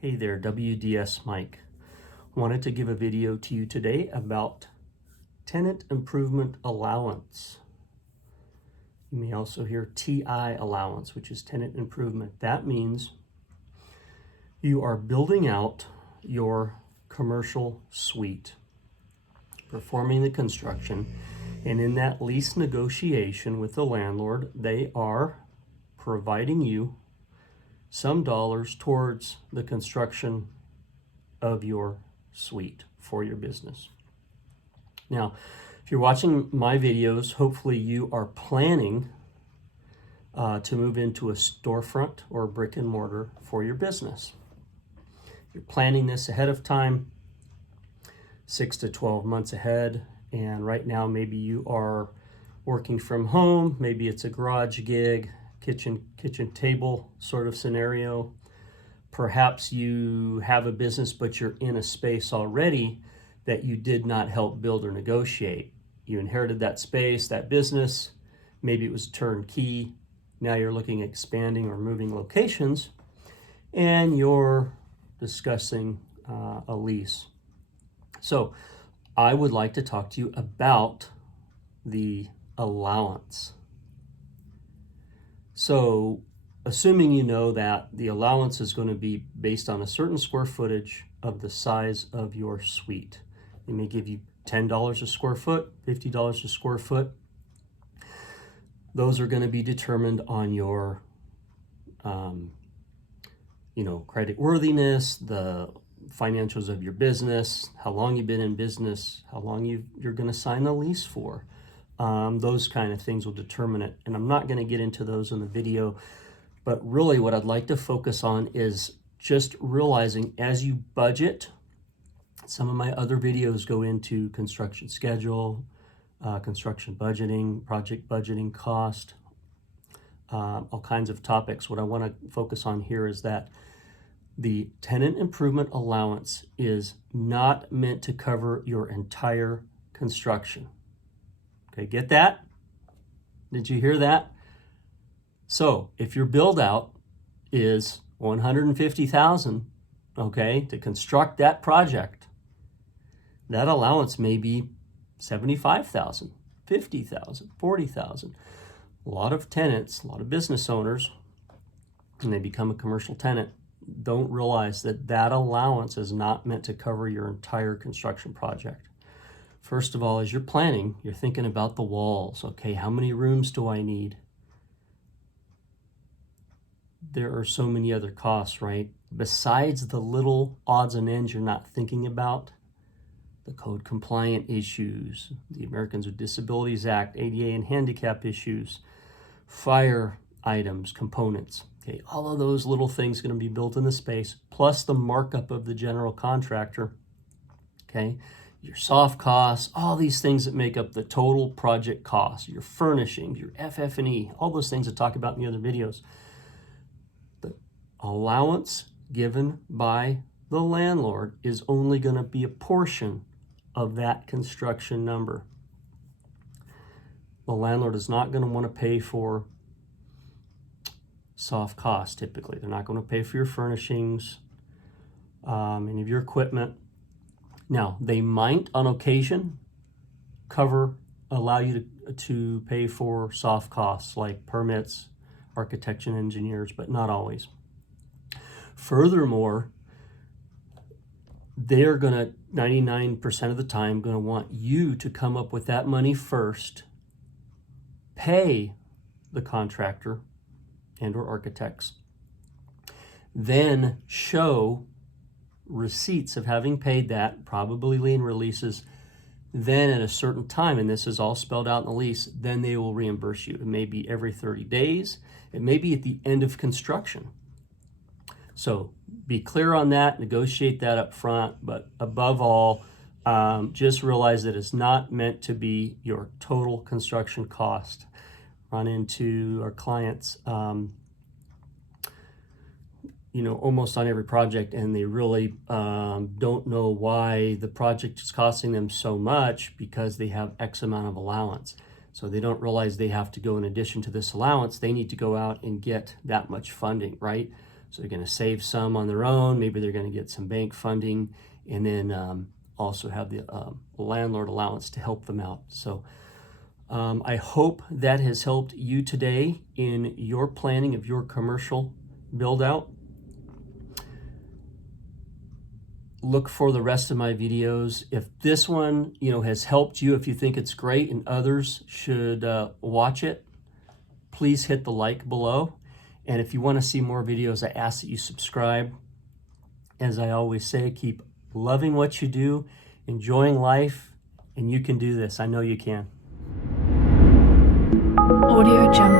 Hey there, WDS Mike. Wanted to give a video to you today about Tenant Improvement Allowance. You may also hear TI allowance, which is tenant improvement. That means you are building out your commercial suite, performing the construction, and in that lease negotiation with the landlord, they are providing you some dollars towards the construction of your suite for your business. Now, if you're watching my videos, hopefully you are planning to move into a storefront or brick and mortar for your business. You're planning this ahead of time, 6 to 12 months ahead, and right now maybe you are working from home, maybe it's a garage gig, kitchen table sort of scenario. Perhaps you have a business, but you're in a space already that you did not help build or negotiate. You inherited that space, that business, maybe it was turnkey. Now you're looking at expanding or moving locations, and you're discussing a lease. So I would like to talk to you about the allowance. So assuming you know that the allowance is going to be based on a certain square footage of the size of your suite. They may give you $10 a square foot, $50 a square foot. Those are going to be determined on your credit worthiness, the financials of your business, how long you've been in business, how long you're going to sign the lease for. Those kind of things will determine it. And I'm not going to get into those in the video, but really what I'd like to focus on is just realizing as you budget, some of my other videos go into construction schedule, construction budgeting, project budgeting, cost, all kinds of topics. What I want to focus on here is that the tenant improvement allowance is not meant to cover your entire construction. Okay, get that? Did you hear that? So if your build out is $150,000, okay, to construct that project, that allowance may be $75,000, $50,000, $40,000. A lot of tenants, a lot of business owners, when they become a commercial tenant, don't realize that that allowance is not meant to cover your entire construction project. First of all, as you're planning, you're thinking about the walls. Okay, how many rooms do I need? There are so many other costs, right? Besides the little odds and ends you're not thinking about, the code compliant issues, the Americans with Disabilities Act, ADA and handicap issues, fire items, components. Okay, all of those little things going to be built in the space, plus the markup of the general contractor. Okay, your soft costs, all these things that make up the total project cost, your furnishings, your FF&E, all those things I talk about in the other videos. The allowance given by the landlord is only going to be a portion of that construction number. The landlord is not going to want to pay for soft costs typically. They're not going to pay for your furnishings, any of your equipment. Now, they might, on occasion, allow you to pay for soft costs like permits, architects and engineers, but not always. Furthermore, they're going to, 99% of the time, going to want you to come up with that money first, pay the contractor and or architects, then show receipts of having paid that, probably lien releases, then at a certain time, and this is all spelled out in the lease, then they will reimburse you. It may be every 30 days. It may be at the end of construction. So be clear on that, negotiate that up front, but above all, just realize that it's not meant to be your total construction cost. Run into our clients almost on every project, and they really don't know why the project is costing them so much because they have X amount of allowance. So they don't realize they have to go, in addition to this allowance, they need to go out and get that much funding, right? So they're going to save some on their own. Maybe they're going to get some bank funding, and then also have the landlord allowance to help them out. So I hope that has helped you today in your planning of your commercial build out. Look for the rest of my videos. If this one, has helped you, if you think it's great and others should watch it, please hit the like below. And if you want to see more videos, I ask that you subscribe. As I always say, keep loving what you do, enjoying life, and you can do this. I know you can. Audio Jungle.